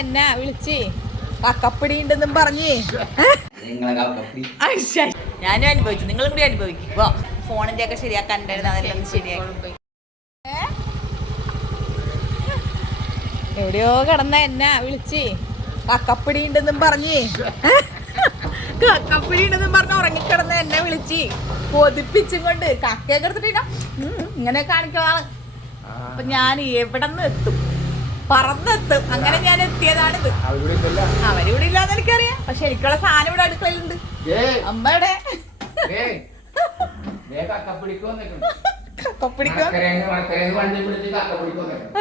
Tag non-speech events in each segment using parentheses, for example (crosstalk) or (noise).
എന്നാ വിളിച്ചേ? കക്കപ്പിടി ഉണ്ടെന്നും പറഞ്ഞ്. ഞാനും അനുഭവിച്ചു. നിങ്ങളും കൂടി അനുഭവിക്കും. ഇപ്പൊ ഫോണിന്റെ ഒക്കെ ശരിയാക്കാൻ ഉണ്ടായിരുന്നു അതെല്ലാം ശരിയാക്കി? എവിടെയോ കിടന്ന എന്നാ വിളിച്ച്? കക്കപ്പിടി ഉണ്ടെന്നും പറഞ്ഞ്. കക്കപ്പിടി ഉണ്ടെന്നും പറഞ്ഞ് ഉറങ്ങിക്കിടന്ന എന്നെ വിളിച്ച്? കൊതിപ്പിച്ചും കൊണ്ട് കക്കയൊക്കെ എടുത്തിട്ട് ഇങ്ങനെ കാണിക്കലാണ് അപ്പൊ ഞാൻ എവിടെ നിന്ന് എത്തും? പറന്നെത്തും. അങ്ങനെ ഞാൻ എത്തിയതാണിത്. അവരിവിടെ ഇല്ലാന്ന് എനിക്കറിയാം. പക്ഷെ എനിക്കുള്ള സാധനം ഇവിടെ അടുക്കളയിലുണ്ട്. അമ്മയുടെ. വിളിക്കാൻ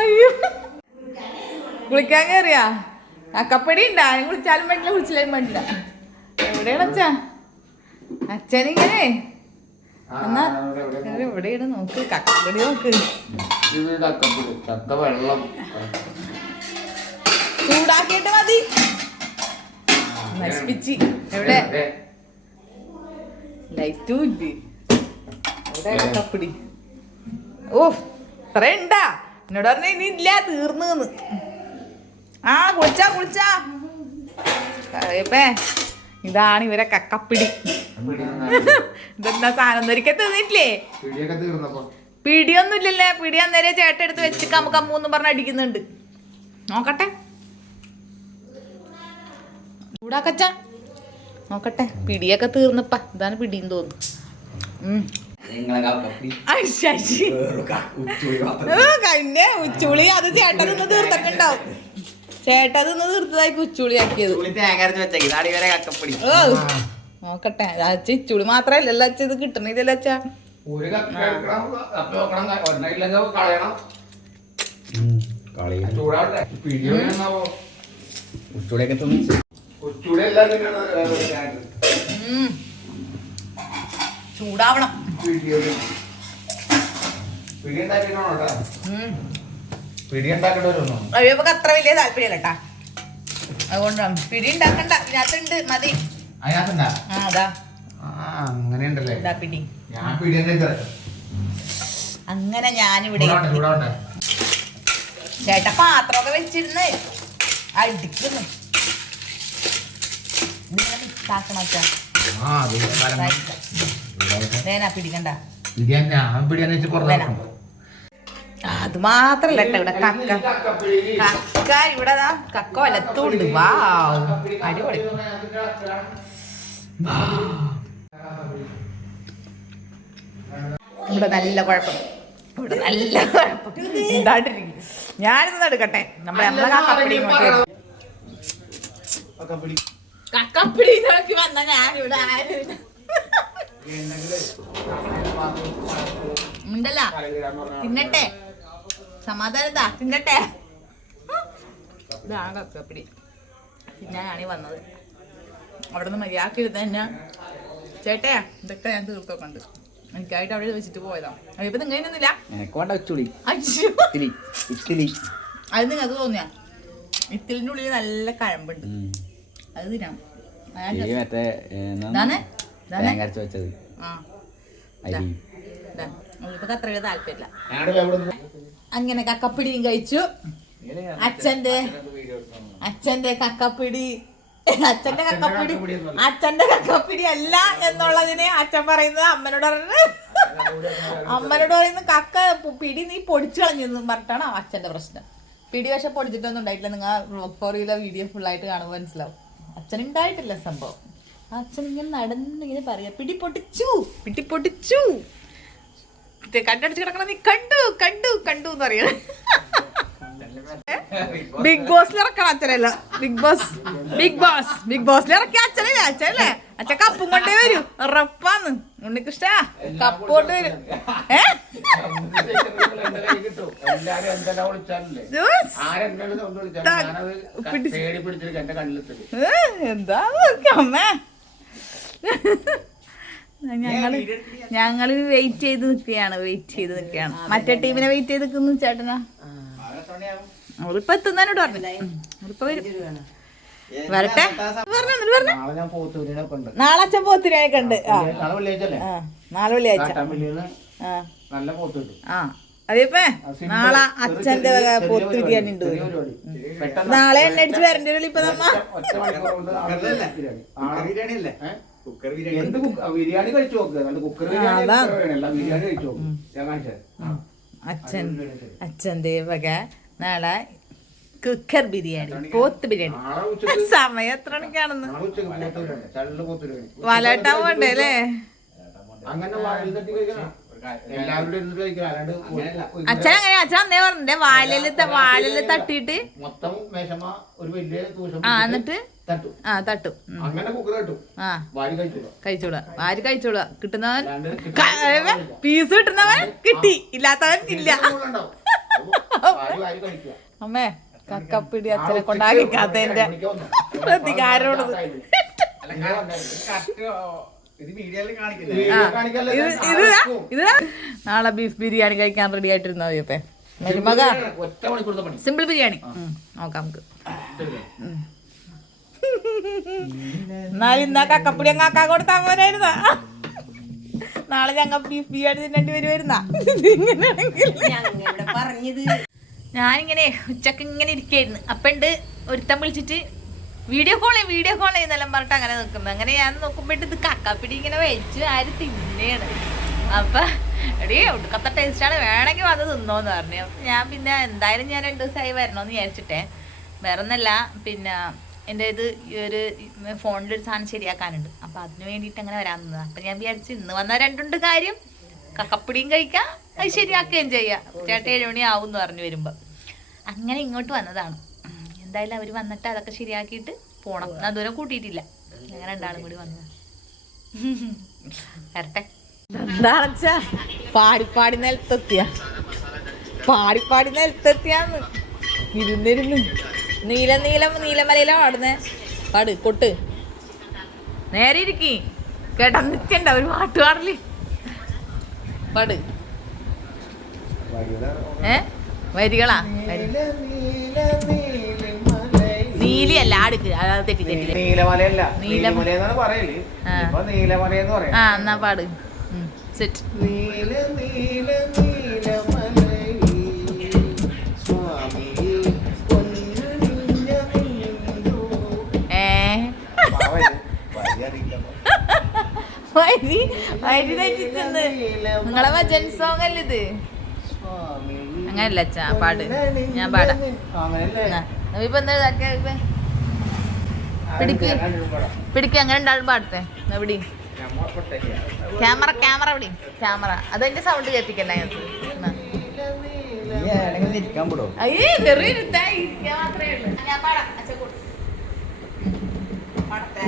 അയ്യോ. കുളിക്കാൻ കയറിയാ കക്കപ്പടി ഉണ്ടാ കുളിച്ചാലും വേണ്ടില്ല കുളിച്ചില്ലേലും വേണ്ടില്ല എവിടെയാണ് അച്ഛാ? അച്ഛനിങ്ങനെ എന്നാ? നോക്ക്. കക്കപ്പടി നോക്ക്. വെള്ളം. ചൂടാക്കിയിട്ട് മതി. നശിപ്പിച്ച്. എവിടെ? ലൈറ്റും ഇല്ലേ? എവിടെ കക്കപ്പടി? ഓ ഇത്ര ഉണ്ടാ. എന്നോട് പറഞ്ഞ ഇനി ഇല്ല തീർന്നു ആ കുളിച്ചാ കുളിച്ചാ. ഇതാണ് ഇവരെ കക്കപ്പിടി. ഇതെന്താ സാധനം? ഒരിക്കൽ തിന്നിട്ടില്ലേ? പിടിയൊക്കെ തീർന്നപ്പോ. പിടിയൊന്നും ഇല്ലല്ലേ പിടി അന്നേരം ചേട്ടൻ എടുത്ത് വെച്ച് കമ്മ അമ്മൂന്നും പറഞ്ഞ് അടിക്കുന്നുണ്ട്. നോക്കട്ടെ. ചൂടാക്കച്ച നോക്കട്ടെ. പിടിയൊക്കെ തീർന്നപ്പ. ഇതാണ് പിടിയും തോന്നുന്നു. കഴിഞ്ഞ ഉച്ചുളി അത് ചേട്ടൻ ഒന്ന് തീർത്തിട്ടുണ്ടാവും. ചേട്ടൻ ഒന്ന് തീർത്തതായി ഉച്ചുളിയാക്കിയത്. തേങ്ങ നോക്കട്ടെ. അച്ഛ ഇച്ചുളി മാത്രല്ല അച്ഛ ഇത് കിട്ടണില്ലല്ലോ അച്ഛ. ചൂടാവണം. അത്ര വലിയ താല്പര്യമല്ല കേട്ടാ. അതുകൊണ്ടാണ് പിടി ഉണ്ടാക്കണ്ട ഇതിനകത്തുണ്ട് മതി. അതിനകത്തുണ്ടാ ആ അതാ. അങ്ങനെയുണ്ടല്ലേ? ഇതാ പിടി. ഞാൻ പിടി തന്നെ തരാം അങ്ങനെ ഞാനിവിടെ ചൂടാവട്ടെ ചേട്ട പാത്രമൊക്കെ വെച്ചിരുന്ന്. അടിക്കുന്നു ഇതിങ്ങനെ മിക്സാക്കണം വേനാ പിടിക്കണ്ട. അത് മാത്രല്ല കേട്ടോ ഇവിടെ കക്ക. കക്ക ഇവിടെ കക്ക വലത്തുണ്ട് വാ. അടിപൊളി. ഇവിടെ നല്ല കുഴപ്പം. ഇവിടെ നല്ല കുഴപ്പം. ഉണ്ടാണ്ടിരിക്കും ഞാനിത് എടുക്കട്ടെ. നമ്മുടെ നമ്മളെ കക്കപ്പിടി ഇങ്ങോട്ട് കക്കപ്പിടി നോക്കി വന്ന ഞാനിവിടെ ആരും ഉണ്ടല്ല. തിന്നട്ടെ. സമാധാനത്താ തിന്നട്ടെ. ഇതാണ് കക്കപ്പിടി. തിന്നാനാണ് വന്നത്. അവിടെ നിന്ന് മര്യാദയ്ക്ക് ഇരുന്ന് തന്നെ ചേട്ടയാ ഇതൊക്കെ ഞാൻ തീർത്തൊക്കെ ഉണ്ട് എനിക്കായിട്ട് അവിടെ വെച്ചിട്ട് പോയതാ. ഇപ്പൊ നിങ്ങൾ നിന്നില്ല അത് നിങ്ങൾക്ക് തോന്നിയാ? ഇത്തിലിന്റെ ഉള്ളിൽ നല്ല കഴമ്പുണ്ട്. അത് തിന്നാം. അത്ര താല്പര്യമില്ല. അങ്ങനെ കക്കപ്പിടിയും കഴിച്ചു. അച്ഛന്റെ അച്ഛന്റെ കക്കപ്പിടി. (laughs) അച്ഛന്റെ കക്കപ്പിടി. അച്ഛന്റെ കക്കപ്പിടി അല്ല എന്നുള്ളതിനെ അച്ഛൻ പറയുന്നത് അമ്മനോട് പറഞ്ഞു. അമ്മനോട് പറയുന്ന കക്ക പിടി നീ പൊടിച്ചു കളഞ്ഞെന്നും പറഞ്ഞിട്ടാണ് അച്ഛന്റെ പ്രശ്നം. പിടി പക്ഷെ പൊടിച്ചിട്ടൊന്നും ഉണ്ടായിട്ടില്ല. നിങ്ങൾ ഫോറിയിലെ വീഡിയോ ഫുള്ളായിട്ട് കാണുമ്പോൾ മനസ്സിലാവും. അച്ഛൻ ഉണ്ടായിട്ടില്ല സംഭവം. അച്ഛൻ ഇങ്ങനെ നടന്നിങ്ങനെ പറയാ പിടി പൊട്ടിച്ചു പിടി പൊട്ടിച്ചു കണ്ടടിച്ച് കിടക്കണം നീ കണ്ടു കണ്ടു കണ്ടു എന്ന് പറയണ. ബിഗ് ബോസിൽ ഇറക്കണം അച്ഛനല്ല. Big boss. Big boss. Big ബോസിൽ ഇറക്കിയ അച്ഛനല്ലേ? അച്ഛനല്ലേ? അച്ഛൻ കപ്പും കൊണ്ടേ വരൂ. ഉറപ്പാന്ന് ഉണ്ണികൃഷ്ണ കപ്പ് കൊണ്ട് വരും. ഏ? എന്താ അമ്മ. ഞങ്ങൾ ഞങ്ങൾ വെയിറ്റ് ചെയ്ത് നിൽക്കുകയാണ് വെയിറ്റ് ചെയ്ത് നിൽക്കുകയാണ് മറ്റേ ടീമിനെ വെയിറ്റ് ചെയ്ത് നിൽക്കുന്നു ചേട്ടനാ. അവളിപ്പോ എത്തുന്നതിനോട് പറഞ്ഞു. അവളിപ്പോ വരും. വരട്ടെ. നാളെ ഞാൻ പോത്തൂരിനൊക്കെ നാളെ അച്ഛൻ പോത്തിനെയൊക്കെ ഉണ്ട്. ആ. നാളെ വെള്ളിയാഴ്ച ആ നാളെ അതേപ്പേ? അച്ഛന്റെ വക പോത്ത് ബിരിയാണി ഉണ്ട്. നാളെ എന്നെ അടിച്ച് വരണ്ട ഒരു ഇപ്പൊ നമ്മ. ബിരിയാണി. കഴിച്ചു അച്ഛൻ അച്ഛന്റെ വക നാളെ കുക്കർ ബിരിയാണി പോത്ത് ബിരിയാണി. സമയം എത്ര മണിക്കാണെന്ന്? വലട്ടാൻ പോണ്ടേ അല്ലേ? അച്ഛൻ അങ്ങനെ അച്ഛൻ അന്നേ പറഞ്ഞേ വാലിൽ വാലിൽ തട്ടിയിട്ട് മൊത്തം ഒരു വലിയ ആ എന്നിട്ട്? ആ തട്ടും. കഴിച്ചോളാ അങ്ങനെ കുക്കർ തട്ടും. ആ. വാരി കഴിച്ചോളാ. കിട്ടുന്നവൻ പീസ് കിട്ടുന്നവൻ കിട്ടി. ഇല്ലാത്തവൻ ഇല്ല. അമ്മേ കക്കപ്പിടി അച്ഛനെ കൊണ്ടാക്കിക്കാത്തതിന്റെ പ്രതികാരോടത് പ്രതികാരോട്. നാളെ ബീഫ് ബിരിയാണി കഴിക്കാൻ റെഡി ആയിട്ടിരുന്ന മതിയപ്പേ മരുമക സിമ്പിൾ ബിരിയാണി നോക്കാം നമുക്ക്. എന്നാലും ഇന്നാ കക്കപ്പിടി അങ്ങ് ആക്കാൻ കൊടുത്താൽ പോരായിരുന്ന? നാളെ ഞങ്ങൾ ബീഫ് ബിരിയാണി തിന്നേണ്ടി വരുമായിരുന്ന ഇങ്ങനെയാണെങ്കിൽ ഞങ്ങളിവിടെ പറഞ്ഞത്. ഞാനിങ്ങനെ ഉച്ചയ്ക്ക് ഇങ്ങനെ ഇരിക്കായിരുന്നു. അപ്പണ്ട് ഒരുത്തം വിളിച്ചിട്ട് വീഡിയോ കോൾ ചെയ്യും വീഡിയോ കോൾ ചെയ്യുന്നെല്ലാം പറഞ്ഞിട്ട് അങ്ങനെ നിൽക്കുന്നത് അങ്ങനെ ഞാൻ നോക്കുമ്പോട്ട് ഇത് കക്കാപ്പിടി ഇങ്ങനെ വെച്ച് ആര് തിന്നെയാണ് അപ്പൊ എടീ ഒടുക്കത്തെ ടേസ്റ്റാണ് വേണമെങ്കിൽ വന്ന് തിന്നോന്ന് പറഞ്ഞു. ഞാൻ പിന്നെ എന്തായാലും ഞാൻ രണ്ട് ദിവസമായി വരണമെന്ന് വിചാരിച്ചിട്ടേ. വേറെ ഒന്നല്ല പിന്നെ എന്റെ ഇത് ഒരു ഫോണിൽ ഒരു സാധനം ശരിയാക്കാനുണ്ട്. അപ്പം അതിന് വേണ്ടിയിട്ട് അങ്ങനെ വരാൻ നിന്നത് അപ്പം ഞാൻ വിചാരിച്ചു ഇന്ന് വന്നാൽ രണ്ടുണ്ട് കാര്യം. കക്കപ്പിടിയും കഴിക്കാം അത് ശരിയാക്കുകയും ചെയ്യാം. ചേട്ടൻ ഏഴ് മണി എന്ന് പറഞ്ഞു വരുമ്പോൾ അങ്ങനെ ഇങ്ങോട്ട് വന്നതാണ്. എന്തായാലും അവർ വന്നിട്ട് അതൊക്കെ ശരിയാക്കിയിട്ട് പോണം. ദൂരം കൂട്ടിയിട്ടില്ല. അങ്ങനെ രണ്ടാളും കൂടി വന്നത്. വരട്ടെ. എന്താണെച്ചാ പാടിപ്പാടി നിലത്തെത്തിയ. പാടിപ്പാടി നിലത്തെത്തിയാന്ന്. ഇരുന്നിരുന്ന്. നീല നീലം നീലമലയിലാ പാടുന്നേ. പാട് കൊട്ട്. നേരെ ഇരിക്കി. കിടന്നിട്ടുണ്ട ഒരു പാട്ട് പാടൽ. പാട്. ഏ? വരികളാ? വരി. നീലിയല്ല അടുക്ക് അതായത് തെറ്റി തെറ്റി നീലമലയല്ല. നീല- നീലമല എന്നാണ് പറയൽ. ആ. ഇപ്പൊ നീലമല എന്ന് പറയാം. ആ എന്നാ പാട്. സെറ്റ്. നീല നീല വരി വരി തെറ്റിച്ചെന്ന്. നിങ്ങളെ ഭജൻ സോങ് അല്ല ഇത്? അങ്ങനല്ല അച്ഛാ പാട്. ഞാൻ പാടാം. ഇപ്പൊ എന്താ? പിടിക്ക്. പിടിക്ക് അങ്ങനെ ഉണ്ടാവും പാടത്തെ എവിടെ. ക്യാമറ ക്യാമറ എവിടെ ക്യാമറ. അതെന്റെ സൗണ്ട് കേൾപ്പിക്കല്ല ഞങ്ങൾക്ക്. ഞാൻ പാടാം. അച്ഛൻ പാടത്തെ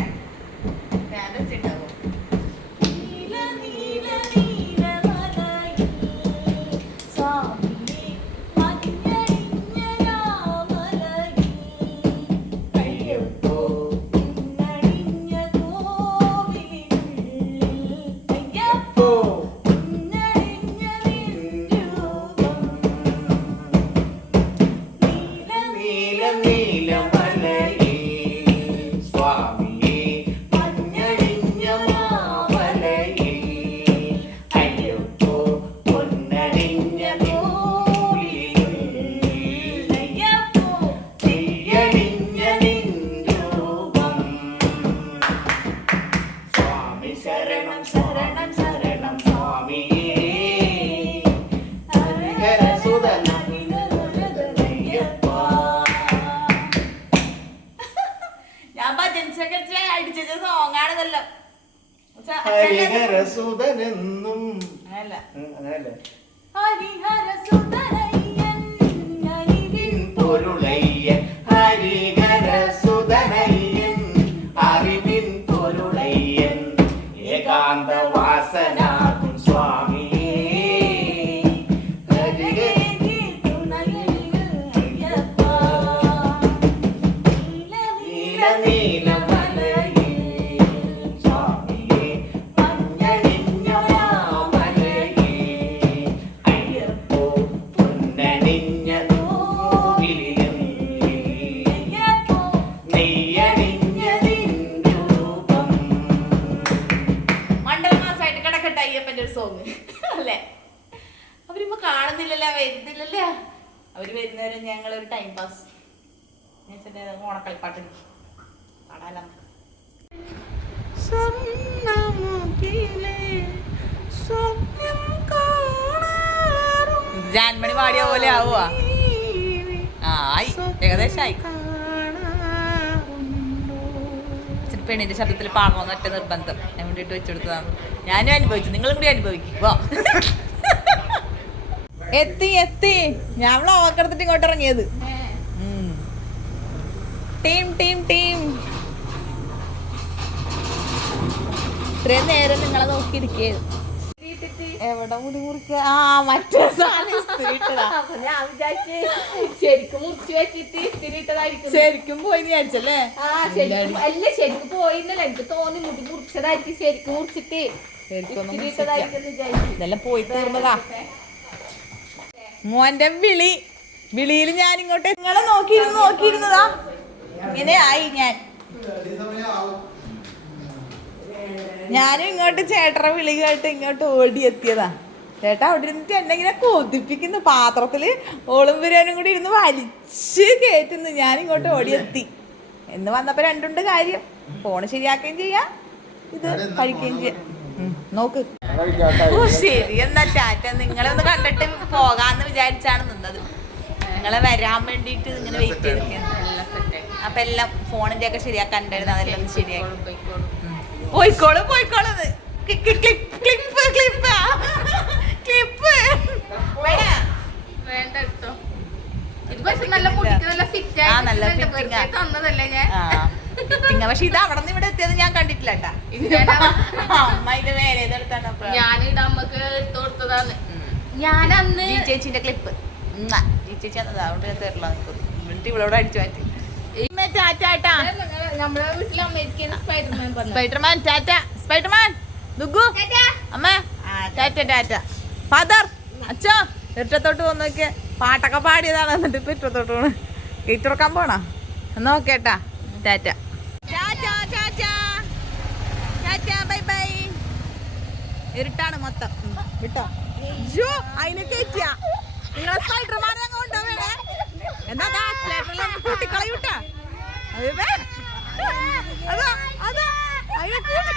ജാൻമണി പാടിയ പോലെ ആവുക ആയി. ഏകദേശമായി പെണ്ണിന്റെ ശബ്ദത്തിൽ പാടണമെന്ന് ഒറ്റ നിർബന്ധം. ഞാൻ വേണ്ടിയിട്ട് വെച്ചെടുത്തതാണ്. ഞാനും അനുഭവിച്ചു. നിങ്ങളും കൂടി അനുഭവിക്കും. വാ. എത്തി എത്തി. ഞാൻ ഓക്കെടുത്തിട്ട് ഇങ്ങോട്ട് ഇറങ്ങിയത്. Team team team. ഇത്രയും നേരം നിങ്ങളെ നോക്കിയിരിക്കേ എവിടെ മുടി മുറിക്കുക? ആ മറ്റേ സാധനം. ഞാൻ വിചാരിച്ച് ശരിക്കും മുറിച്ച് വെച്ചിട്ട് ഇത്തിരി ഇട്ടതായിരിക്കും ശരിക്കും പോയി വിചാരിച്ചല്ലേ? ആ ശരിക്കും അല്ല ശരിക്കും പോയിന്നല്ല. എനിക്ക് തോന്നി മുടി മുറിച്ചതായിരിക്കും. ശരിക്കും മുറിച്ചിട്ട് ശരിക്കും ഒന്നും ഇത്തിരി ഇട്ടതായിരിക്കും എന്ന് വിചാരിച്ചു. ഇതെല്ലാം പോയി തീർന്നതാ. മോന്റെ വിളി. വിളിയിൽ ഞാൻ ഇങ്ങോട്ട് നിങ്ങളെ നോക്കിയിരുന്നു നോക്കിയിരുന്നതാ. ഇങ്ങനെ ആയി ഞാൻ. ഞാനും ഇങ്ങോട്ട് ചേട്ടറെ വിളി കേട്ട് ഇങ്ങോട്ട് ഓടിയെത്തിയതാ. ചേട്ടാ അവിടെ ഇരുന്നിട്ട് എന്നെ ഇങ്ങനെ കൊതിപ്പിക്കുന്നു. പാത്രത്തിൽ ഓളും ബിരിയാനും കൂടി ഇരുന്ന് വലിച്ച് കയറ്റുന്നു ഞാൻ ഇങ്ങോട്ട് ഓടിയെത്തി. എന്ന് വന്നപ്പോ രണ്ടുണ്ട് കാര്യം. ഫോണ് ശരിയാക്കുകയും ചെയ്യാം. ഇത് കഴിക്കുകയും ചെയ്യാം. നോക്ക്. ഓ ശരി. എന്നാ ടാറ്റ നിങ്ങളെ ഒന്ന് കണ്ടിട്ട് പോകാന്ന് വിചാരിച്ചാണ് നിന്നത്. നിങ്ങളെ വരാൻ വേണ്ടിയിട്ട് ഇങ്ങനെ വെയിറ്റ് ചെയ്തിരിക്കുന്നത് അപ്പൊ എല്ലാം ഫോണിന്റെ ഒക്കെ ശരിയാക്കാൻ ഉണ്ടായിരുന്നു. അതെല്ലാം ഒന്ന് ശരിയാക്കി. പോയിക്കോളൂ. പോയിക്കോളൂ ക്ലിപ്പ് ക്ലിപ്പ് ക്ലിപ്പ്. വേണ്ട കേട്ടോ ഇത് പക്ഷെ നല്ല മുടിക്ക് നല്ല ഫിറ്റ് ആയിട്ട് തന്നതല്ലേ ഞാൻ? ആ ഫിറ്റിങ് പക്ഷെ ഇത് അവിടെ നിന്ന് ഇവിടെ എത്തിയത് ഞാൻ കണ്ടിട്ടില്ല ഇത് ഞാൻ എടുത്തു കൊടുത്തതാണ്. അന്ന് ചേച്ചിന്റെ ക്ലിപ്പ് ചേച്ചി അതുകൊണ്ട് ഞാൻ തരില്ല എന്നിട്ട് ഇവളോട് അടിച്ചു മാറ്റി. നമ്മുടെ വീട്ടിൽ അമേരിക്കൻ സ്പൈഡർമാൻ ടാറ്റ. സ്പൈഡർമാൻ. ദുഗു അമ്മ. ടാറ്റ ടാറ്റ. ഫാദർ അച്ഛോ ഇറ്റത്തോട്ട് വന്ന് നോക്കിയ. പാട്ടൊക്കെ പാടിയതാണ് എന്നിട്ട് ഇപ്പൊ ഇറ്റത്തോട്ട് പോണ്. ഗേറ്റ് തുറക്കാൻ പോണോ? എന്നാ ഓക്കേട്ടാ ടാറ്റ. Bye bye. ഇരുട്ടാണ് മൊത്തം. വിട്ടോ. അയ്യോ അതിനെ കയറ്റിയ നിങ്ങളെ സ്പൈഡർമാരെ അങ്ങ് കൊണ്ടുപോവേണേ എന്താ കൂട്ടിക്കളയൂട്ടാ. അതെ അതാ അതാ. അതിനെ കൂട്ടി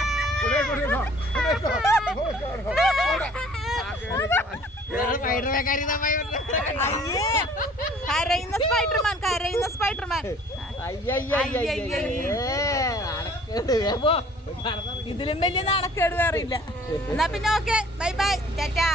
കരയുന്ന സ്പൈഡർമാൻ കരയുന്ന സ്പൈഡർമാൻ. ഇതിലും വലിയ നാണക്കേട് വേറെ ഇല്ല എന്നാ പിന്നെ ഓക്കെ ബൈ ബൈ ടാറ്റാ